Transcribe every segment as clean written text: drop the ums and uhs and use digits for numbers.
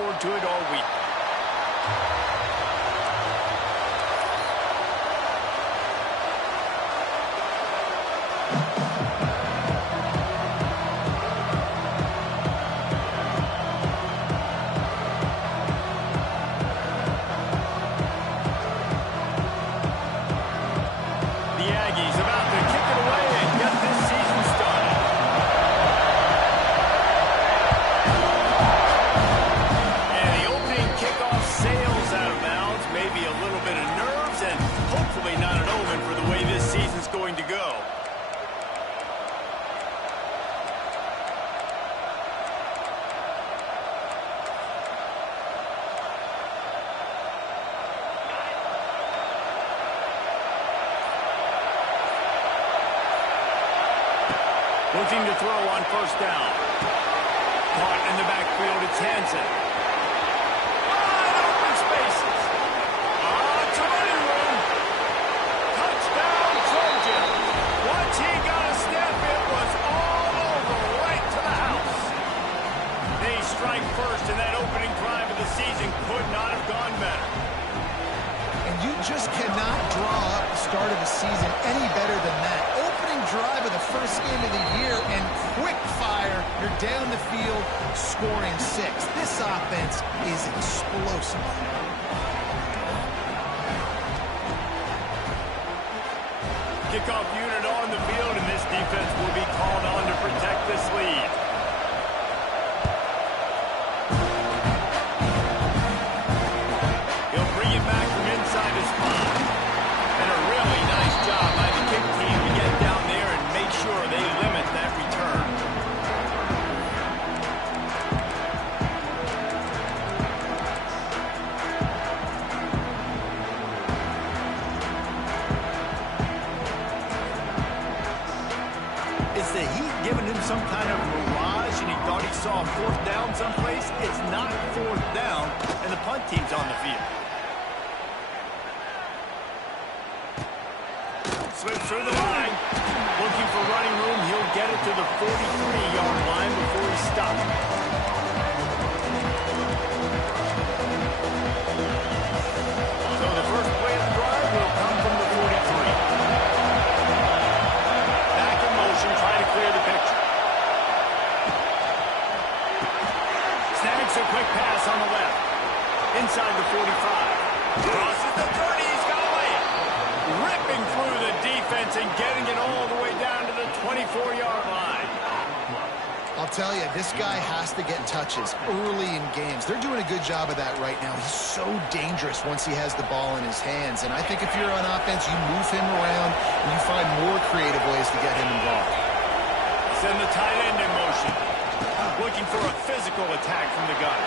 forward to it all week. The Aggies about to kick it away and get this season started. And the opening kickoff sails out of bounds. Maybe a little bit of nerves and hopefully not an omen for the way this season's going to go. Looking to throw on first down. Caught in the backfield, it's Hansen. Wide open spaces. It's a running room. Touchdown, Trojans. Once he got a step, it was all over, right to the house. They strike first, and that opening drive of the season could not have gone better. And you just cannot draw up the start of the season any better than that. Opening drive of the first game of the year and quick fire. You're down the field scoring 6. This offense is explosive. Kickoff unit on the field, and this defense will be called on to protect this lead. He'll bring it back from inside his spot. And a really nice job by the kick team to get down there and make sure they limit that return. Is the heat giving him some kind of mirage and he thought he saw a fourth down someplace? It's not fourth down, and the punt team's on the field. Slips through the line. Looking for running room. He'll get it to the 43-yard line before he stops. So the first play of the drive will come from the 43. Back in motion, trying to clear the picture. Snags a quick pass on the left. Inside the 45. Crosses the 30. He's got a layup. Ripping through the defense and getting it all the way down to the 24-yard line. I'll tell you, this guy has to get touches early in games. They're doing a good job of that right now. He's so dangerous once he has the ball in his hands. And I think if you're on offense, you move him around and you find more creative ways to get him involved. Send the tight end in motion. Looking for a physical attack from the gun.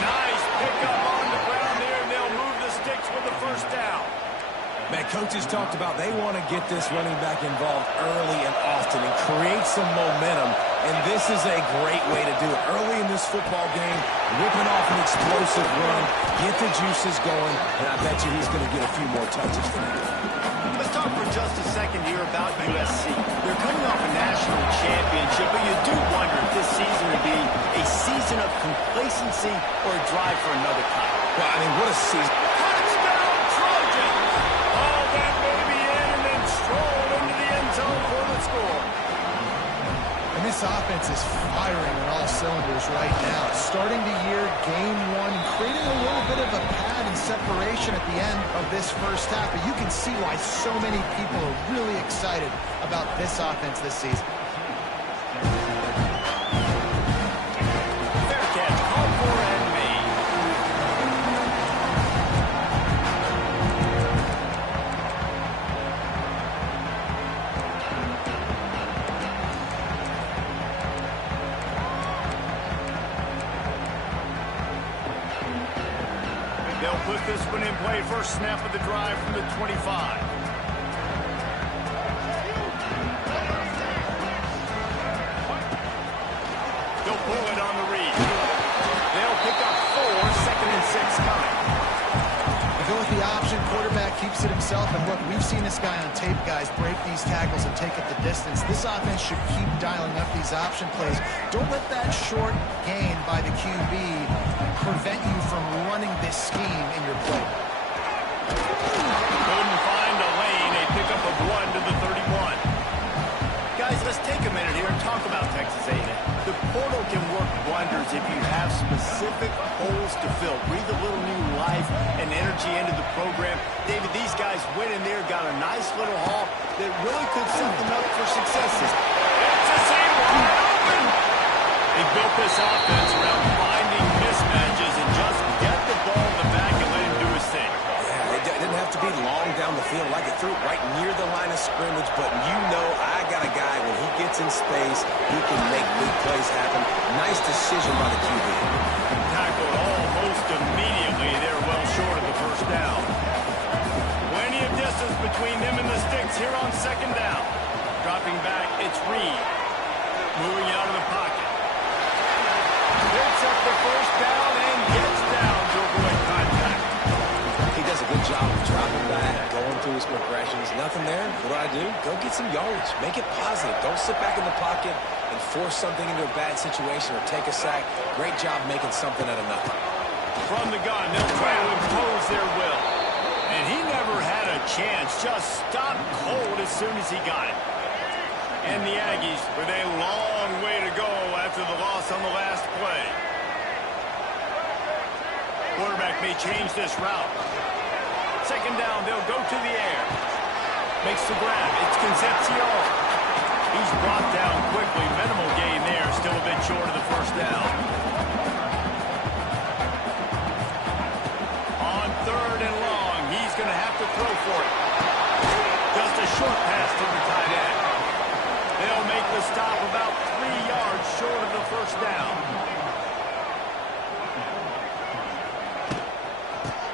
Nice pickup on the ground there, and they'll move the sticks with the first down. Man, coaches talked about they want to get this running back involved early and often and create some momentum, and this is a great way to do it. Early in this football game, whipping off an explosive run, get the juices going, and I bet you he's going to get a few more touches tonight. Let's talk for just a second here about USC. They're coming off a national championship, but you do wonder if this season will be a season of complacency or a drive for another cup. Well, I mean, what a season. Touchdown, Trojans! All that baby in and then stroll into the end zone for the score. And this offense is firing on all cylinders right now. Starting the year, game 1, creating a little bit of a pad and separation at the end of this first half. But you can see why so many people are really excited about this offense this season. Fair catch, called for and made. They'll put this one in play. First snap of the drive from the 25. They'll pull it on the read. They'll pick up 4, 2nd and 6 coming. go with the option. Quarterback keeps it himself. And look, we've seen this guy on tape, guys, break these tackles and take up the distance. This offense should keep dialing up these option plays. Don't let that short gain by the QB prevent you from running this scheme in your play. Couldn't find a lane. A pickup of 1 to the 31. Guys, let's take a minute here and talk about Texas A&M. The portal can work wonders if you have specific holes to fill. Breathe a little new life and energy into the program. David, these guys went in there, got a nice little haul that really could set them up for successes. It's a seam wide open. They built this offense around finding mismatches and just get the ball in the back and let him do his thing. Yeah, it didn't have to be long down the field. Like it threw it right near the line of scrimmage, but you know I got a guy, when he gets in space, he can make big plays happen. Nice decision by the QB. Tackled almost immediately. They're well short of the first down. Plenty of distance between them and the sticks here on second down. Dropping back, it's Reed. Moving out of the pocket. Picks up the first down and gets down to avoid contact. He does a good job of dropping back, going through his progressions. Nothing there. What do? Go get some yardage. Make it positive. Don't sit back in the pocket and force something into a bad situation or take a sack. Great job making something out of nothing. From the gun, they'll try to impose their will. And he never had a chance. Just stopped cold as soon as he got it. And the Aggies with a long way to go after the loss on the last play. Quarterback may change this route. Second down, they'll go to the air. Makes the grab. It's Concepcion. He's brought down quickly. Minimal gain there. Still a bit short of the first down. On third and long, he's going to have to throw for it. Just a short pass to the tight end. They'll make the stop about 3 yards short of the first down.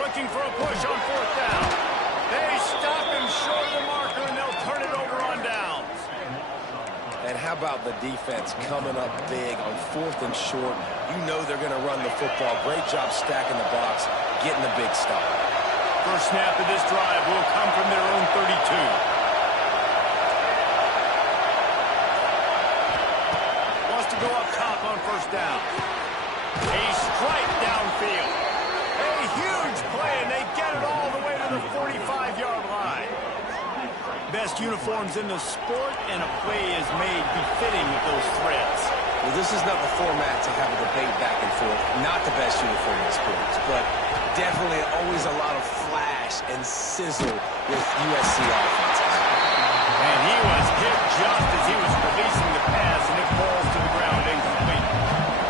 Looking for a push on fourth down. They stop him short of the marker, and they'll turn it over on downs. And how about the defense coming up big on fourth and short? You know they're going to run the football. Great job stacking the box, getting the big stop. First snap of this drive will come from their own 32. Go up top on first down. A strike downfield. A huge play, and they get it all the way to the 45-yard line. Best uniforms in the sport, and a play is made befitting with those threads. Well, this is not the format to have a debate back and forth. Not the best uniform in sports, but definitely always a lot of flash and sizzle with USC offenses. And he was hit just as he was releasing the pass, and it falls to the ground incomplete.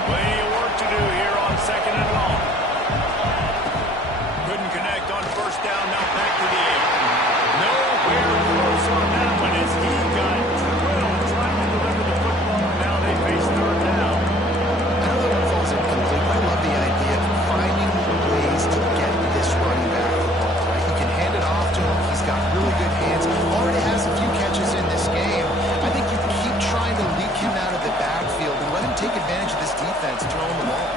Plenty of work to do here on second and long. Couldn't connect on first down, now back to the air. Nowhere close on that one as he got drilled trying to deliver the football, and now they face third down. I know that one falls incomplete, but I love the idea of finding ways to get this running back the ball, right? You can hand it off to him. He's got really good hands. Already has a few catches in this game. I think you keep trying to leak him out of the backfield and let him take advantage of this defense throwing the ball.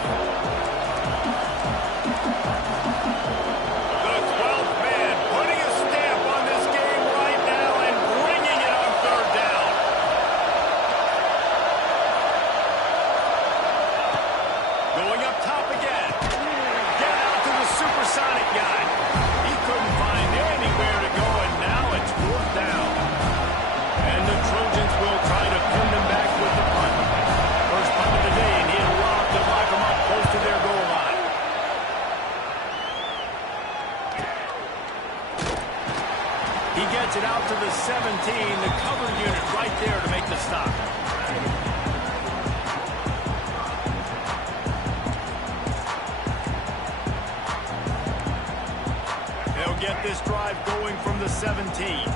The 12th man putting a stamp on this game right now and bringing it on third down. Going up top again. Get out to the supersonic guy. He couldn't find anywhere to go, and now it's fourth down. And the Trojans will try to pin them back with the punt. First punt of the day, and he'll lob to lock them up close to their goal line. He gets it out to the 17, the cover unit right there to make the stop. They'll get this drive going from the 17.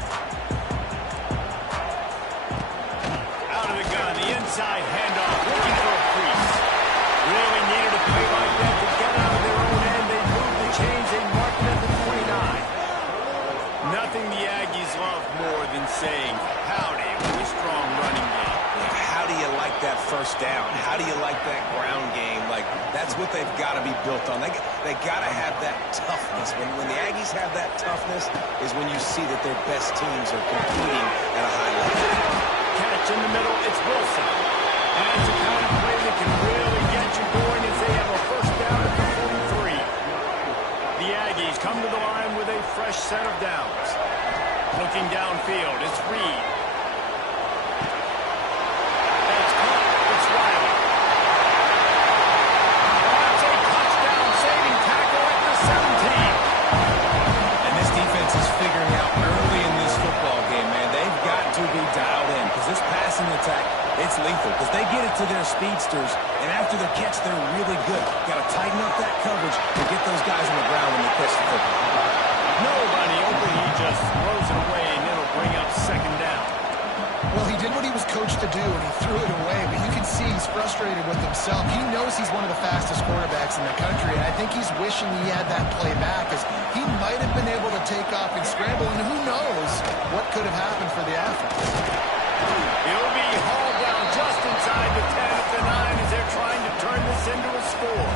Out of the gun, the inside handoff, looking for a crease. Really needed a play like that to get out of their own end. They moved the chains, they marked it at the 29. Nothing the Aggies love more than saying howdy with a strong running game. Yeah, how do you like that first down? How do you like that that ground game. Like, that's what they've got to be built on. They got to have that toughness. When the Aggies have that toughness is when you see that their best teams are competing at a high level. Catch in the middle, it's Wilson. And it's a kind of play that can really get you going as they have a first down at the 43. The Aggies come to the line with a fresh set of downs. Looking downfield, it's Reed. That's caught. It's Riley. That's a touchdown-saving tackle at the 17. And this defense is figuring out early in this football game, man. They've got to be dialed in because this passing attack, it's lethal because they get it to their speedsters, and after the catch, they're really good. Got to tighten up that coverage to get those guys on the ground when they catch the football. Nobody open, he just throws it away, and it'll bring up second down. Well, he did what he was coached to do, and he threw it away, but you can see he's frustrated with himself. He knows he's one of the fastest quarterbacks in the country, and I think he's wishing he had that play back, as he might have been able to take off and scramble, and who knows what could have happened for the offense. He'll be hauled down just inside the 10 at the 9 as they're trying to turn this into a score.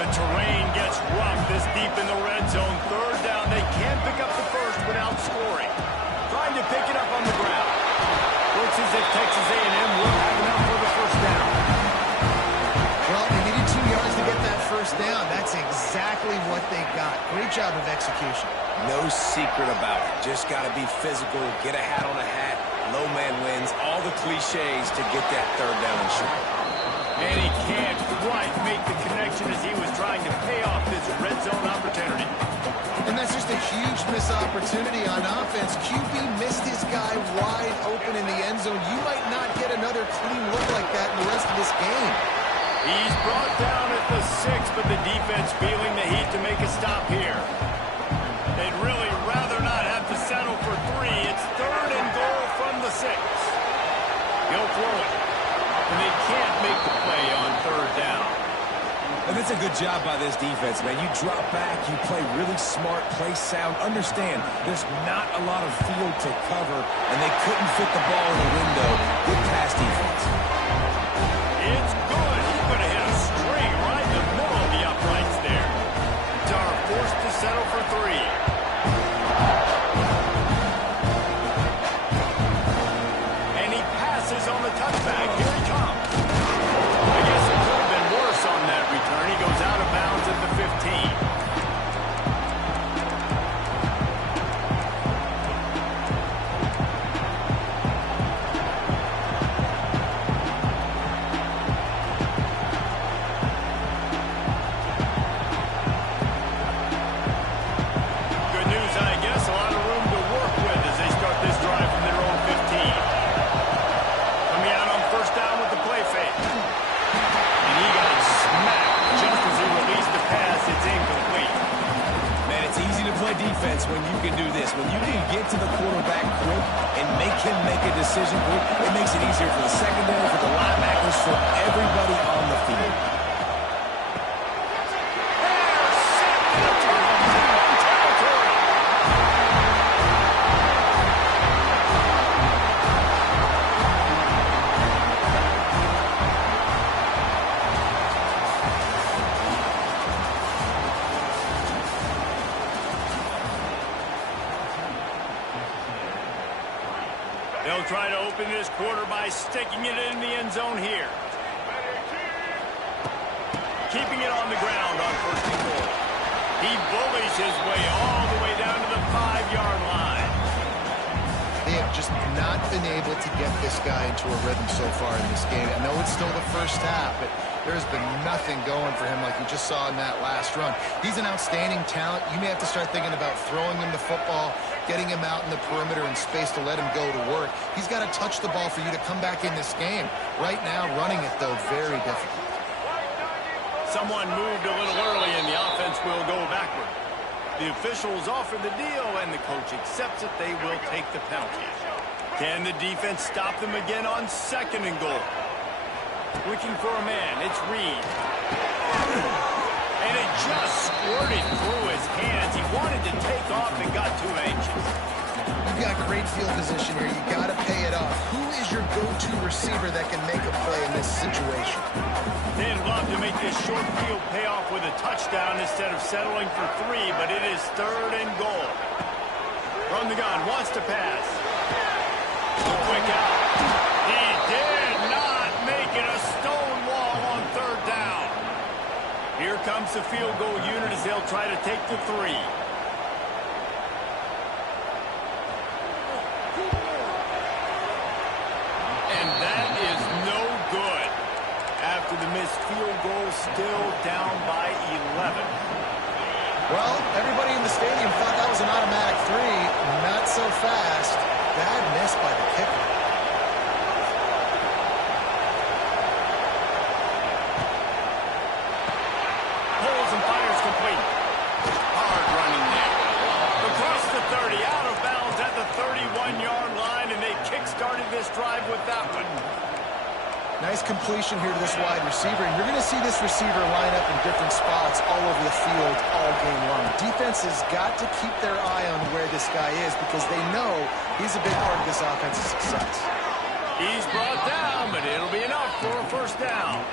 The terrain gets rough this deep in the red zone. Third down, they can't pick up the first without scoring. Trying to pick it up on the ground. Looks as if Texas A&M will have enough for the first down. Well, they needed 2 yards to get that first down. That's exactly what they got. Great job of execution. No secret about it. Just got to be physical, get a hat on a hat, low man wins, all the cliches to get that third down and short. And he can't quite make the connection as he was trying to pay off this red zone opportunity. And that's just a huge missed opportunity on offense. QB missed his guy wide open in the end zone. You might not get another clean look like that in the rest of this game. He's brought down at the 6, but the defense feeling the heat to make a stop here. They'd really rather not have to settle for 3. It's third and goal from the 6. He'll throw it. And they can't make the play on third down. And it's a good job by this defense, man. You drop back, you play really smart, play sound. Understand, there's not a lot of field to cover, and they couldn't fit the ball in the window. Good pass defense. It's good. He's going to hit a string right in the middle of the uprights there. Are forced to settle for 3. And he passes on the touchback. Here he comes. I guess it could have been worse on that return. He goes out of bounds at the 15. Good news, I guess. A lot of room to work with as they start this drive from their own 15. Coming out on first down with the play fake. And he got smacked just as he released the pass. It's incomplete. Man, it's easy to play defense when you can do this. When you can get to the quarterback quick and make him make a decision quick, it makes it easier for the secondary, for the linebackers, for everybody on the field. They'll try to open this quarter by sticking it in the end zone here. Keeping it on the ground on first and goal. He bullies his way all the way down to the 5-yard line. They have just not been able to get this guy into a rhythm so far in this game. I know it's still the first half, but there's been nothing going for him like you just saw in that last run. He's an outstanding talent. You may have to start thinking about throwing him the football, getting him out in the perimeter in space to let him go to work. He's got to touch the ball for you to come back in this game. Right now, running it, though, very difficult. Someone moved a little early, and the offense will go backward. The officials offer the deal, and the coach accepts it. They will take the penalty. Can the defense stop them again on second and goal? Looking for a man. It's Reed. And it just squirted through his hands. He wanted to take off and got too anxious. You've got great field position here. You got to pay it off. Who is your go-to receiver that can make a play in this situation? They'd love to make this short field pay off with a touchdown instead of settling for 3, but it is 3rd and goal. From the gun, wants to pass. Quick out. He did not make it a stone wall on 3rd down. Here comes the field goal unit as they'll try to take the 3. And that is no good. After the missed field goal, still down by 11. Well, everybody in the stadium thought that was an automatic 3. Not so fast. Bad miss by the kicker. Pulls and fires complete. Hard running there. Across the 30, out of bounds at the 31-yard line, and they kick-started this drive with that one. Nice completion here to this wide receiver, and you're going to see this receiver line up in different spots all over the field all game long. Defense has got to keep their eye on where this guy is because they know he's a big part of this offense's success. He's brought down, but it'll be enough for a 1st down.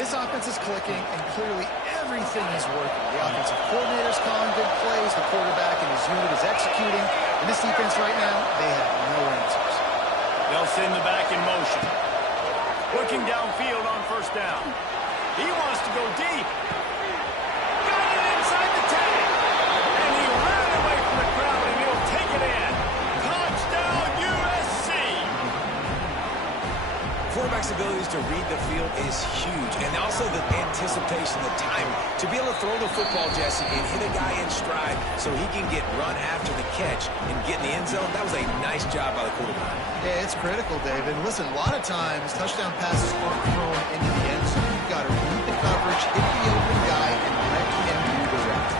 This offense is clicking, and clearly everything is working. The offensive coordinator's calling good plays, the quarterback and his unit is executing, and this defense right now, they have no answers. They'll send the back in motion. Looking downfield on 1st down. He wants to go deep. Got it inside the 10. And he ran away from the crowd, and he'll take it in. Touchdown, USC. Quarterback's abilities to read the field is huge, and also the anticipation, the time to be able to throw the football, Jesse, and hit a guy in stride so he can get run after the catch and get in the end zone. That was a nice job by the quarterback. Yeah, it's critical, David. Listen, a lot of times touchdown passes aren't thrown into the end zone. You've got to read the coverage, hit the open guy, and let him do the rest.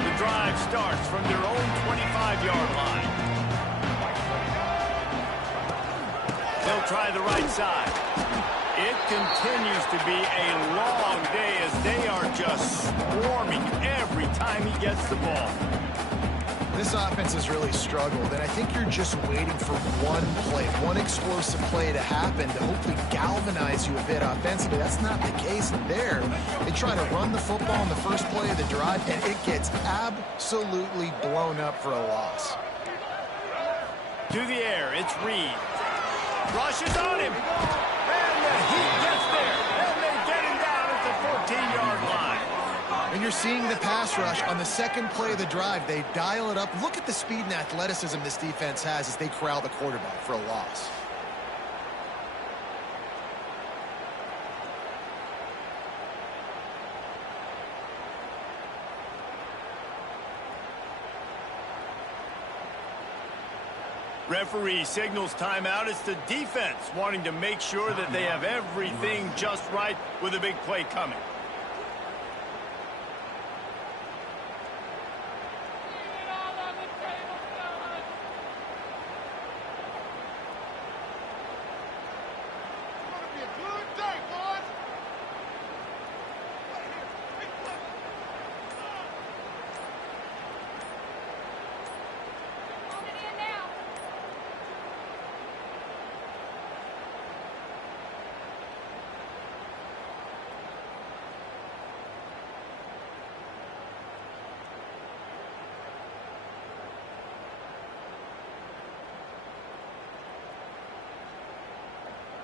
The drive starts from their own 25-yard line. They'll try the right side. It continues to be a long day as they are just swarming every time he gets the ball. This offense has really struggled, and I think you're just waiting for one play, one explosive play to happen to hopefully galvanize you a bit offensively. That's not the case there. They try to run the football in the first play of the drive, and it gets absolutely blown up for a loss. To the air, it's Reed. Rushes on him. And he gets there. And they get him down at the 14-yard line. And you're seeing the pass rush on the second play of the drive. They dial it up. Look at the speed and athleticism this defense has as they corral the quarterback for a loss. Referee signals timeout. It's the defense wanting to make sure that they have everything just right with a big play coming.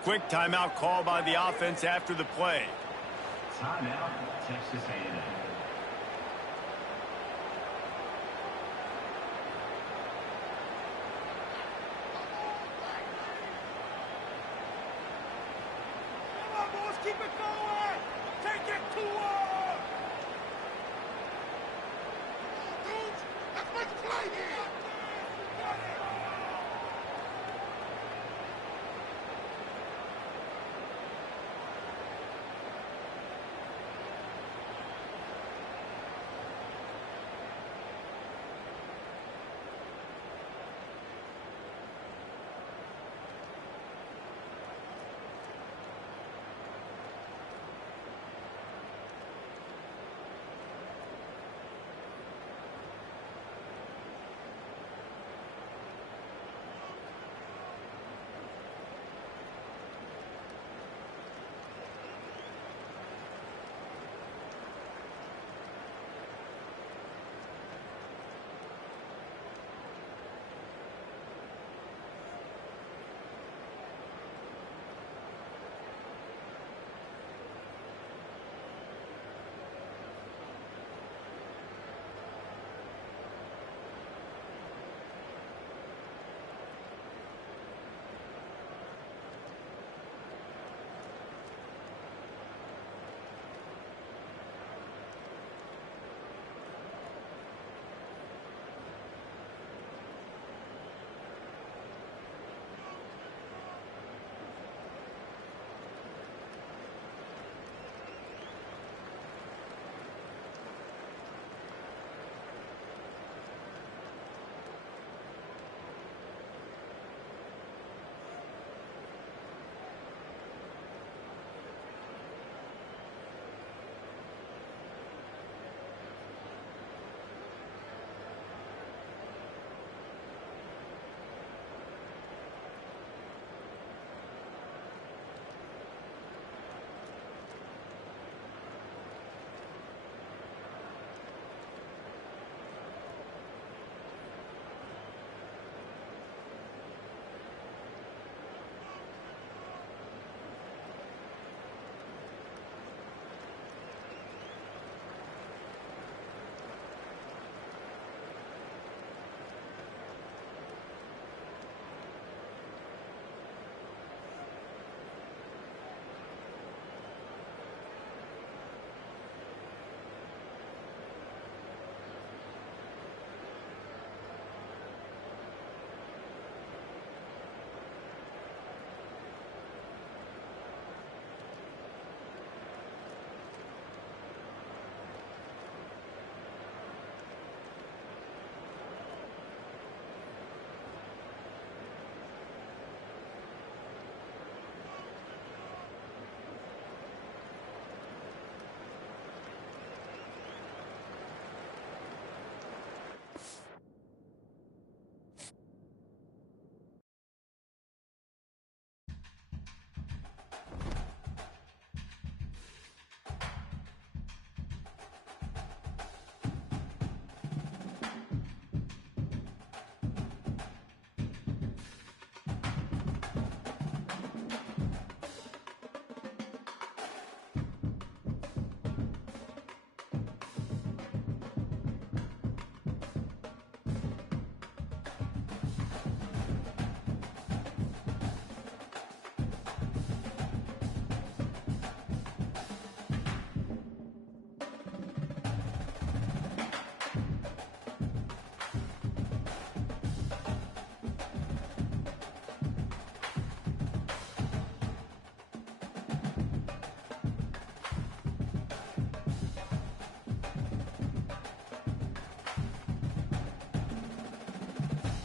Quick timeout call by the offense after the play. Timeout, Texas A&M. Come on, boys, keep it going. Take it to him. Dudes, let's make a play here.